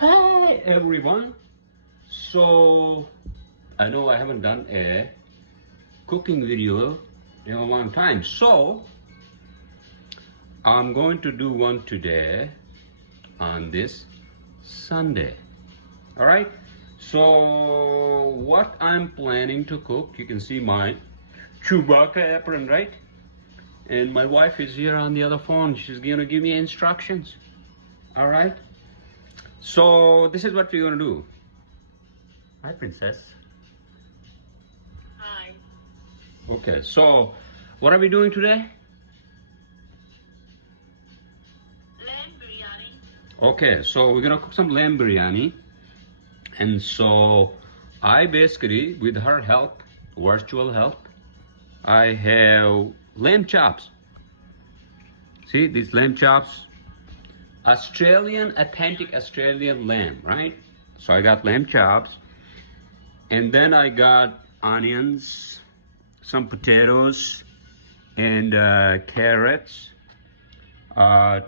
Hi everyone. So I know I haven't done a cooking video in a long time, so I'm going to do one today on this Sunday. All right, so what I'm planning to cook, you can see my Chewbacca apron, right? And my wife is here on the other phone. She's gonna give me instructions. All right, so this is what we're gonna do. Hi, princess. Hi. Okay, so what are we doing today? Lamb biryani. Okay, so we're gonna cook some lamb biryani. And so I basically, with her help, virtual help, I have lamb chops. See, these lamb chops, Australian, authentic Australian lamb, right? So I got lamb chops. And then I got onions, some potatoes, and carrots,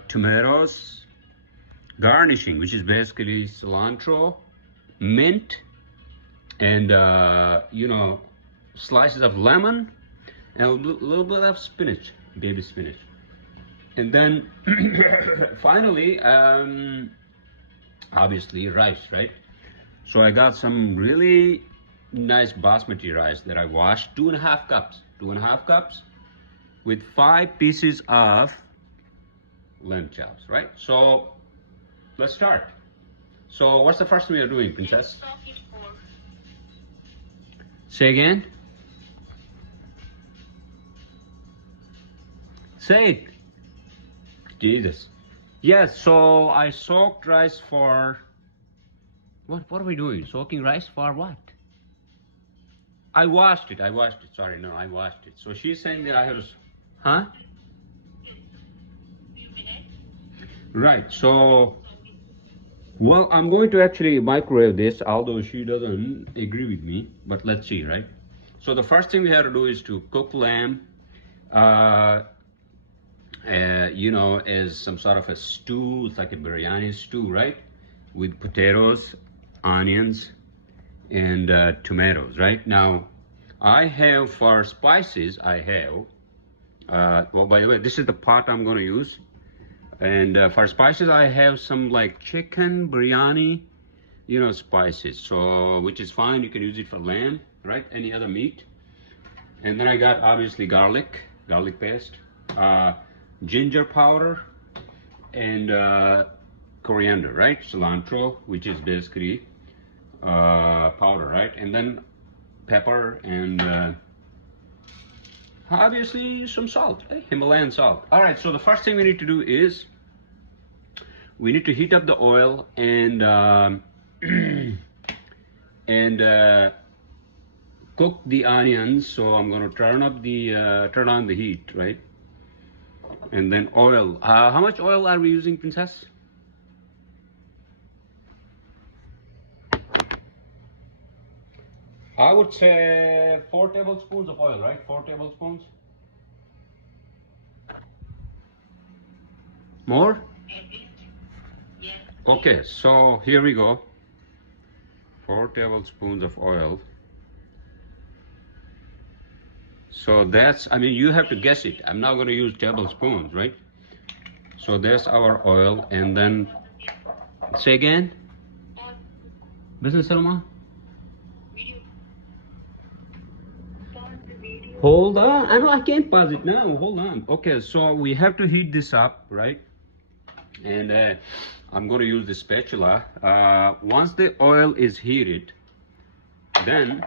tomatoes, garnishing, which is basically cilantro, mint, and slices of lemon, and a little bit of spinach, baby spinach. And then finally, obviously rice, right? So I got some really nice basmati rice that I washed, 2.5 cups with 5 pieces of lamb chops, right? So let's start. So what's the first thing we are doing, princess? Say again. Say it. Jesus. Yes, so I soaked rice for what are we doing? Soaking rice for what? I washed it. Sorry, no, I washed it. So she's saying that I have to, huh? Right, so, well, I'm going to actually microwave this, although she doesn't agree with me, but let's see, right? So the first thing we have to do is to cook lamb, as some sort of a stew. It's like a biryani stew, right? With potatoes, onions, and tomatoes, right? Now, I have for spices, well, by the way, this is the pot I'm going to use. And for spices, I have some like chicken, biryani, spices. So, which is fine. You can use it for lamb, right? Any other meat. And then I got obviously garlic paste, ginger powder, and coriander, right? Cilantro, which is basically powder, right? And then pepper and obviously some salt, Himalayan salt. All right, so the first thing we need to do is we need to heat up the oil and cook the onions. So I'm going to turn on the heat, right? And then oil. How much oil are we using, princess? I would say 4 tablespoons of oil, right? 4 tablespoons. More? Yes. Okay, so here we go. 4 tablespoons of oil. So that's, I mean, you have to guess it. I'm not going to use tablespoons, right? So that's our oil. And then, say again? Business Salma? Hold on. I know I can't pause it now. Hold on. Okay, so we have to heat this up, right? And I'm going to use the spatula. Once the oil is heated, then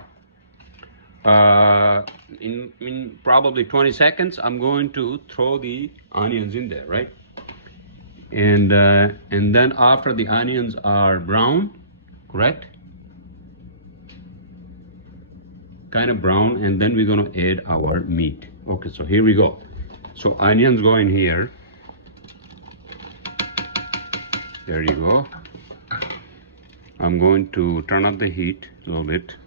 in probably 20 seconds, I'm going to throw the onions in there, right? And then after the onions are brown, correct? Kind of brown, and then we're going to add our meat. Okay, so here we go. So onions go in here. There you go. I'm going to turn up the heat a little bit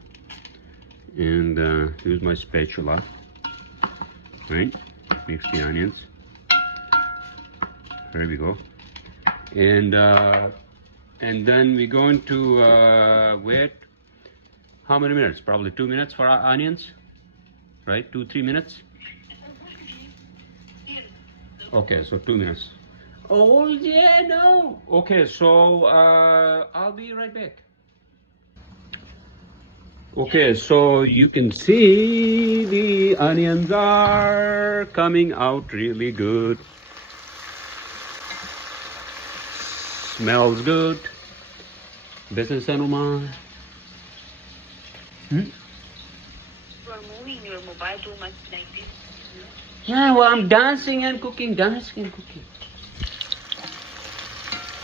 and use my spatula, right? Mix the onions. There we go. And And then we're going to wait how many minutes? Probably 2 minutes for our onions, right? 2-3 minutes. Okay, so 2 minutes. Oh yeah, no. Okay, so I'll be right back. Okay, so you can see the onions are coming out really good. Smells good. Business gentleman. You are moving your mobile too much like this. Yeah, well, I'm dancing and cooking, dancing and cooking.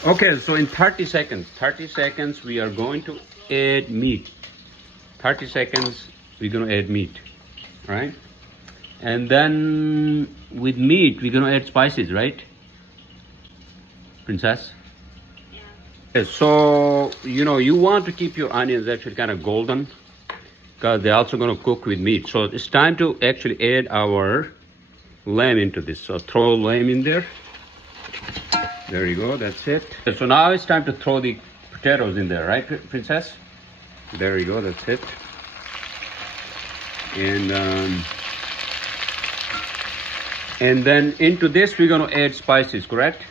Okay, so in 30 seconds, we are going to add meat. 30 seconds, we're going to add meat, right? And then with meat, we're going to add spices, right? Princess? Yeah. Okay, so, you want to keep your onions actually kind of golden because they're also going to cook with meat. So it's time to actually add our lamb into this. So throw lamb in there. There you go, that's it. So now it's time to throw the potatoes in there, right, Princess? There you go, that's it. And then into this we're going to add spices, correct?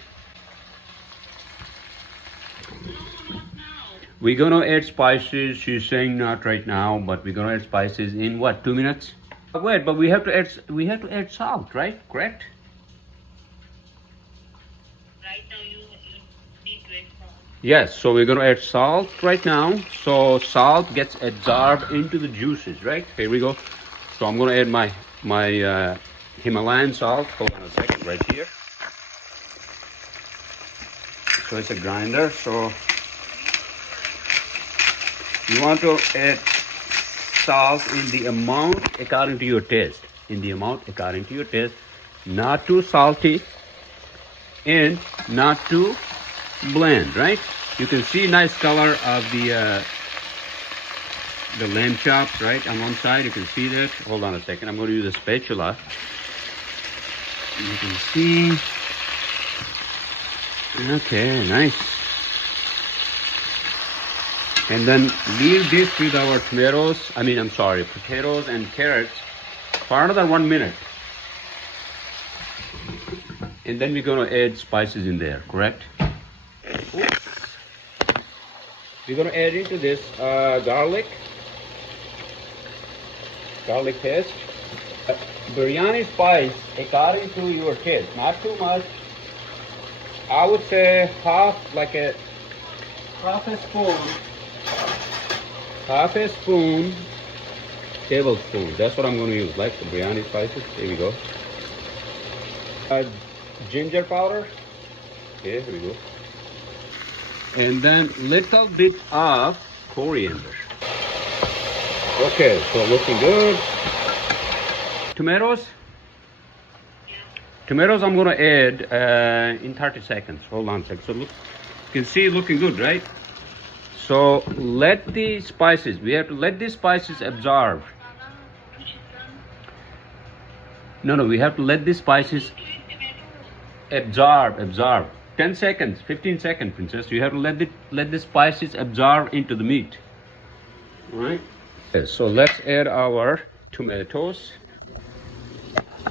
We're going to add spices. She's saying not right now, but we're going to add spices in what, 2 minutes? Wait, but we have to add salt, right? Correct? Right now you need to add salt. Yes, so we're going to add salt right now. So salt gets absorbed into the juices, right? Here we go. So I'm going to add my Himalayan salt. Hold on a second, right here. So it's a grinder. So you want to add salt in the amount according to your taste. In the amount according to your taste. Not too salty and not too bland, right? You can see nice color of the lamb chops, right? On one side, you can see that. Hold on a second. I'm going to use a spatula. You can see. Okay, nice. And then leave this with our potatoes and carrots for another 1 minute. And then we're going to add spices in there, correct? Oops. We're going to add into this garlic paste. Biryani spice according to your taste, not too much. I would say half a spoon, tablespoon. That's what I'm going to use, like the biryani spices. Here we go. Ginger powder. Okay, here we go. And then little bit of coriander. Okay, so looking good. Tomatoes. Tomatoes I'm going to add in 30 seconds. Hold on a second. So look, you can see looking good, right? So let the spices, we have to let the spices absorb. No, we have to let the spices absorb. 10 seconds, 15 seconds, Princess. You have to let the spices absorb into the meat. All right? Okay, so let's add our tomatoes.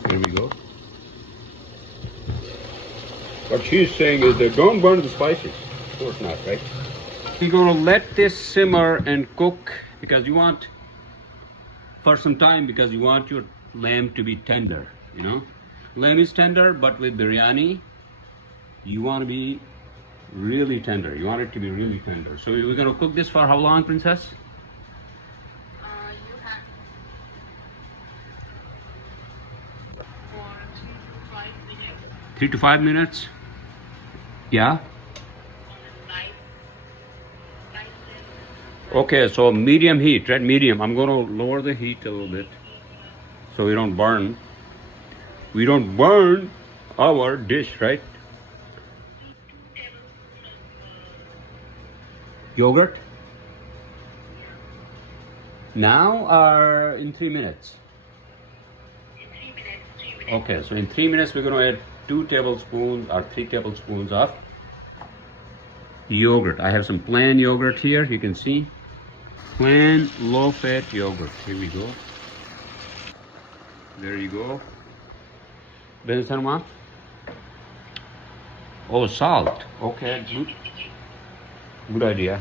Here we go. What she's saying is that don't burn the spices. Of course not, right? You're going to let this simmer and cook for some time because you want your lamb to be tender, Lamb is tender, but with biryani, you want to be really tender. You want it to be really tender. So we're going to cook this for how long, Princess? You have for 3 to 5 minutes 3 to 5 minutes? Yeah? on a light Okay, so medium heat, right? Medium. I'm going to lower the heat a little bit so we don't burn. We don't burn our dish, right? 2 tablespoons of Yogurt? Now or in 3 minutes? in 3 minutes. 3 minutes. Okay, so in 3 minutes we're going to add 2 tablespoons or 3 tablespoons of yogurt. I have some plain yogurt here, you can see. Plain low-fat yogurt. Here we go. There you go. Ben Sarma. Oh, salt. Okay, good idea.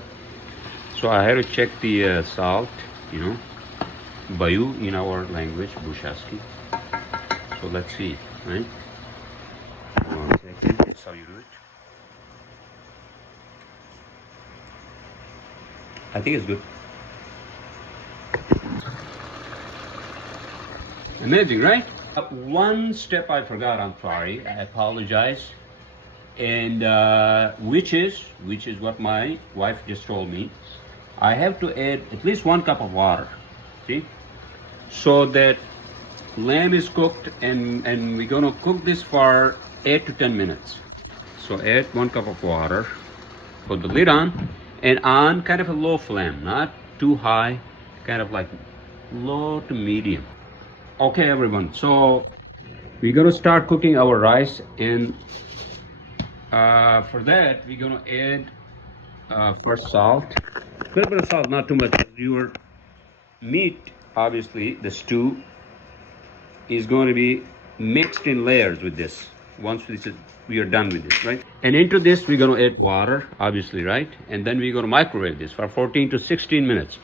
So I had to check the salt, you know, Bayu in our language, Bushaski. So let's see, right? 1 second, that's how you do it. I think it's good. Amazing, right? One step I forgot, I'm sorry, I apologize. And which is what my wife just told me. I have to add at least 1 cup of water, see? So that lamb is cooked, and we're gonna cook this for 8 to 10 minutes. So add 1 cup of water, put the lid on, and on kind of a low flame, not too high, kind of like low to medium. Okay, everyone, so we're gonna start cooking our rice, and for that we're gonna add first salt, a little bit of salt, not too much. Your meat, obviously the stew, is going to be mixed in layers with this once we are done with this, right? And into this we're going to add water, obviously, right? And then we're going to microwave this for 14 to 16 minutes.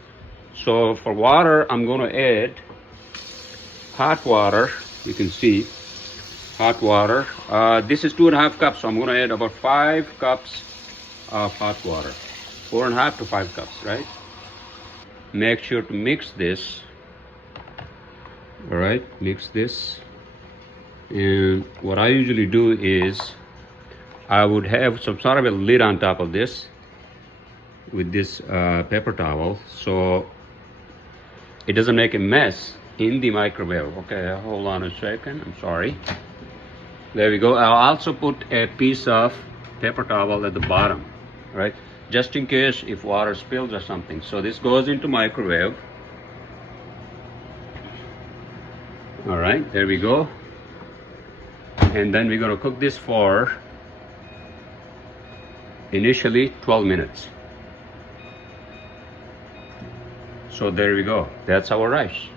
So for water, I'm going to add hot water. You can see hot water. This is 2.5 cups, so I'm going to add about 5 cups of hot water. 4.5 to 5 cups, right? Make sure to mix this. All right, mix this. And what I usually do is I would have some sort of a lid on top of this with this paper towel, so it doesn't make a mess in the microwave. Okay, hold on a second, I'm sorry. There we go. I'll also put a piece of paper towel at the bottom, right? Just in case if water spills or something. So this goes into microwave. All right, there we go. And then we're going to cook this for initially 12 minutes. So there we go. That's our rice.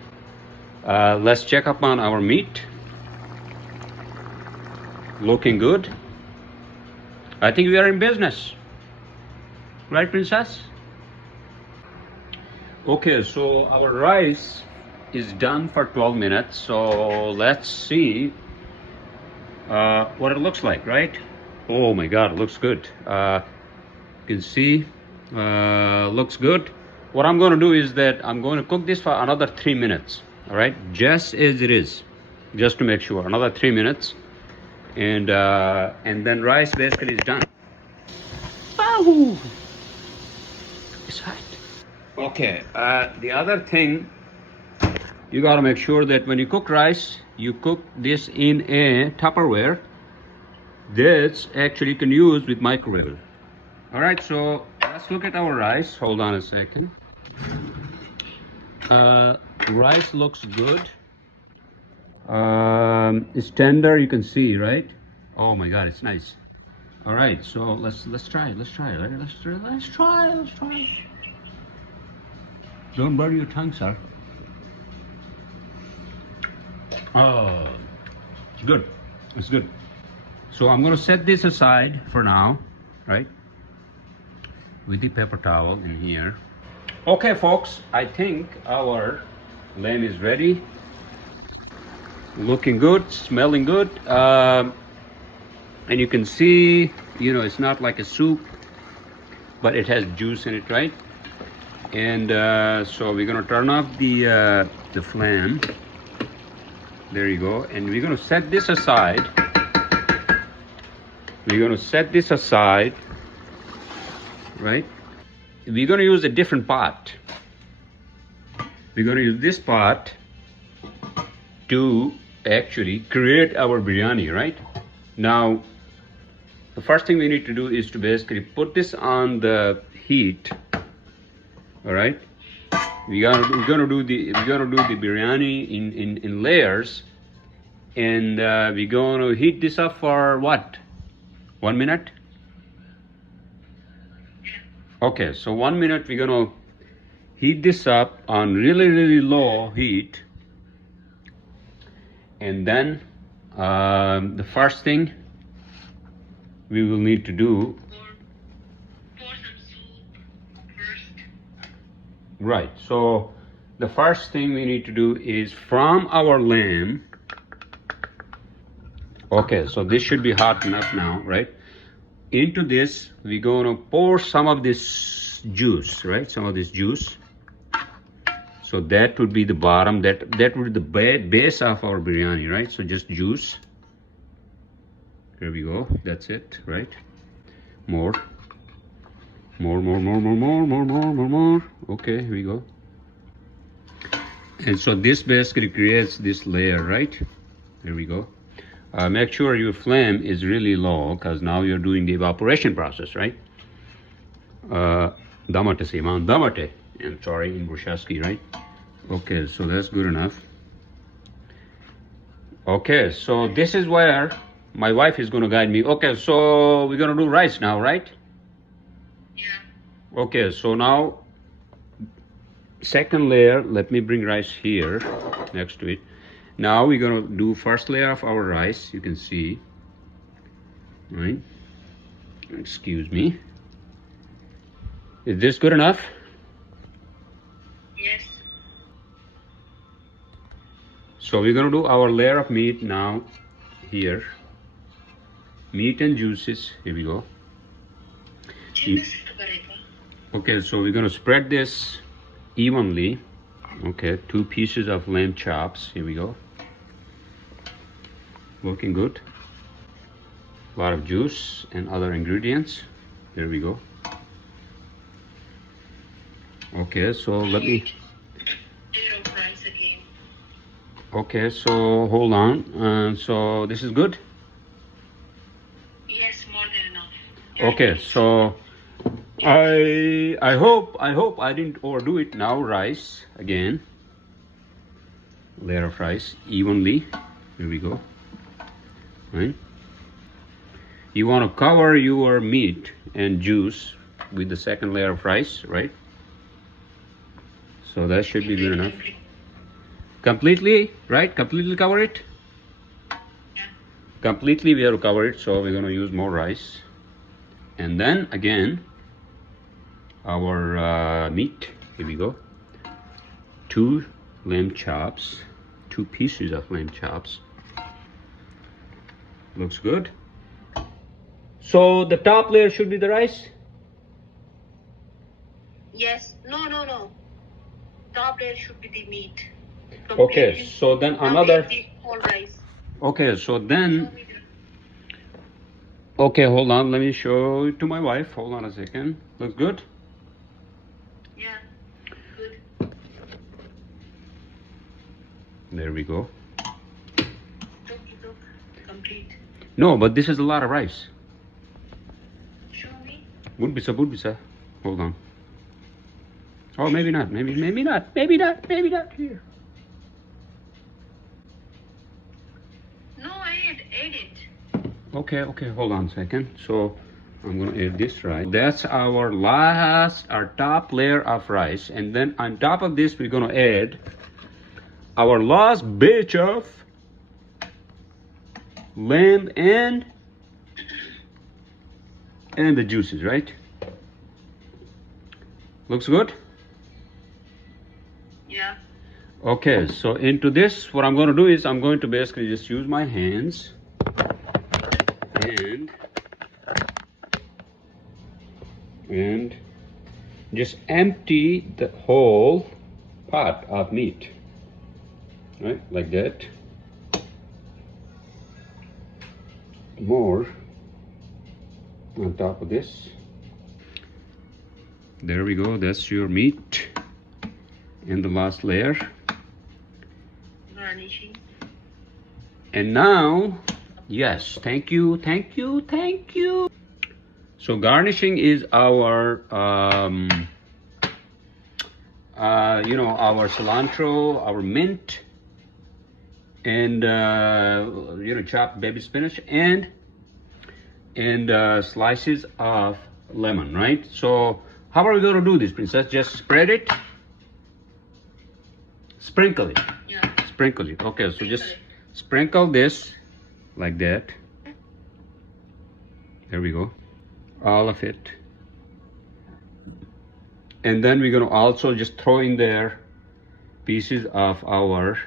Let's check up on our meat. Looking good. I think we are in business. Right, princess? Okay, so our rice is done for 12 minutes. So let's see what it looks like, right? Oh my God, it looks good. You can see, looks good. What I'm going to do is that I'm going to cook this for another 3 minutes. All right, just as it is, just to make sure. Another 3 minutes, and then rice basically is done. Wow, it's hot. Okay, the other thing, you got to make sure that when you cook rice, you cook this in a Tupperware that's actually you can use with microwave. All right, so let's look at our rice. Hold on a second. Rice looks good. It's tender, you can see, right? Oh my God, it's nice. All right, so let's try it. Let's try it. Right? Let's try. Don't burn your tongue, sir. Oh, it's good. It's good. So I'm going to set this aside for now, right? With the paper towel in here. Okay, folks, I think our lamb is ready. Looking good, smelling good. And you can see, you know, it's not like a soup, but it has juice in it, right? And so we're going to turn off the flame. There you go. And we're going to set this aside. Right? We're going to use a different pot. We're going to use this pot to actually create our biryani, right? Now, the first thing we need to do is to basically put this on the heat. All right? We're gonna do the biryani in layers, and we're gonna heat this up for what? 1 minute? Okay, so 1 minute we're gonna heat this up on really low heat, and then the first thing we will need to do. Pour some soup first. Right, so the first thing we need to do is from our lamb. Okay, so this should be hot enough now, right? Into this, we're gonna pour some of this juice, right? Some of this juice. So that would be the bottom, that would be the base of our biryani, right? So just juice. There we go, that's it, right? More. Okay, here we go. And so this basically creates this layer, right? There we go. Make sure your flame is really low, because now you're doing the evaporation process, right? Damate se man damate. I'm sorry, in Brushaski, right? Okay, so that's good enough. Okay, so this is where my wife is going to guide me. Okay, so we're going to do rice now, right? Yeah. Okay, so now second layer, let me bring rice here next to it. Now we're going to do first layer of our rice, you can see, right? Excuse me. Is this good enough? Yes. So we're going to do our layer of meat now here. Meat and juices, here we go. Okay, so we're going to spread this evenly. Okay, 2 pieces of lamb chops, here we go. Looking good. A lot of juice and other ingredients. There we go. Okay, so let me. Rice again. Okay, so hold on. So this is good. Yes, more than enough. Okay, so I hope I didn't overdo it. Now rice again. Layer of rice evenly. Here we go. Right. You want to cover your meat and juice with the second layer of rice, right? So that should be good enough. Completely, right? Completely cover it? Yeah. Completely we have to cover it, so we're going to use more rice. And then again, our meat, here we go. 2 lamb chops, 2 pieces of lamb chops. Looks good. So the top layer should be the rice? Yes. No. Top layer should be the meat. Okay, so then another. The whole rice. Okay, so then. Okay, hold on. Let me show it to my wife. Hold on a second. Looks good? Yeah. Good. There we go. Look. Complete. No, but this is a lot of rice. Show me. Would be so. Hold on. Oh, maybe not. Maybe not. Here. No, I ate it. Okay. Hold on a second. So I'm gonna add this rice. That's our top layer of rice, and then on top of this we're gonna add our last batch of lamb and the juices, right? Looks good? Yeah. Okay, so into this, what I'm going to do is I'm going to basically just use my hands and just empty the whole pot of meat, right? Like that. More on top of this. There we go. That's your meat in the last layer. Garnishing. And now, yes, thank you. So garnishing is our our cilantro, our mint, and chopped baby spinach and slices of lemon, right? So How are we going to do this, princess? Just spread it. Sprinkle it. Yeah. Sprinkle it. Okay, so just sprinkle this like that. There we go. All of it. And then we're going to also just throw in there pieces of our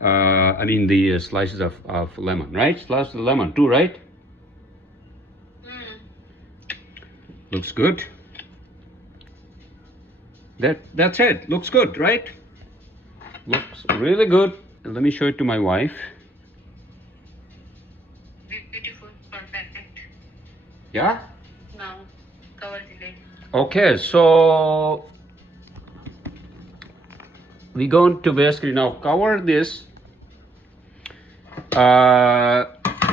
the slices of lemon, right? Slices of lemon too, right? Looks good. That's it. Looks good, right? Looks really good. Let me show it to my wife. Beautiful, perfect. Yeah? Now, cover the lid. Okay, so we're going to basically now cover this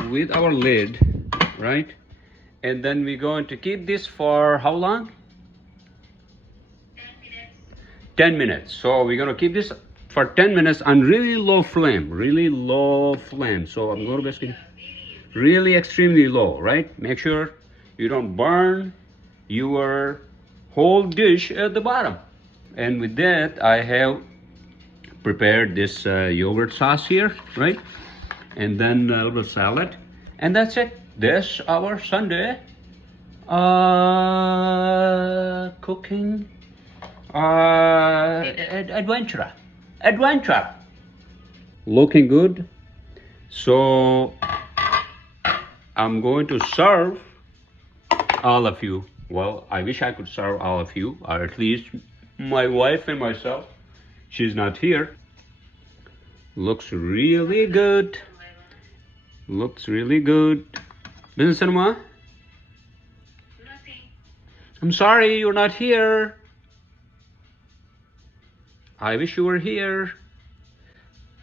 with our lid, right? And then we're going to keep this for how long? 10 minutes. 10 minutes. So we're going to keep this for 10 minutes on really low flame, So I'm going to basically really extremely low, right? Make sure you don't burn your whole dish at the bottom. And with that, I have prepared this yogurt sauce here, right? And then a little salad. And that's it. This our Sunday cooking adventure. Looking good. So I'm going to serve all of you. Well, I wish I could serve all of you, or at least my wife and myself. She's not here. Looks really good. Looks really good. Business Cinema? Nothing. I'm sorry you're not here. I wish you were here.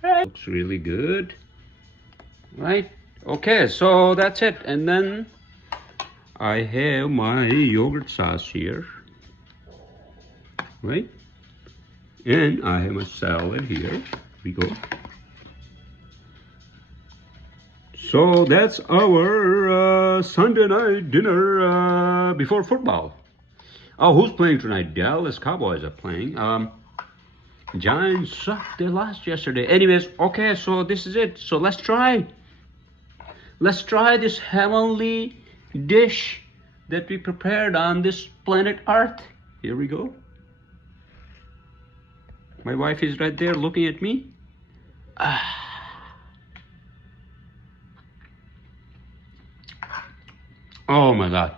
Right. Looks really good. Right? Okay, so that's it. And then I have my yogurt sauce here. Right? And I have my salad here. Here we go. So that's our Sunday night dinner before football. Oh, who's playing tonight? Dallas Cowboys are playing. Giants sucked. They lost yesterday. Anyways, okay, so this is it. So let's try. Let's try this heavenly dish that we prepared on this planet Earth. Here we go. My wife is right there looking at me. Oh my God.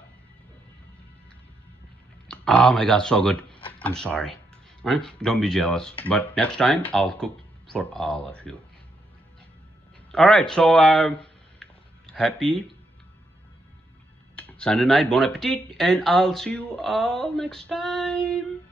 Oh my God, so good. I'm sorry. Right? Don't be jealous. But next time, I'll cook for all of you. All right, so happy Sunday night, bon appetit, and I'll see you all next time.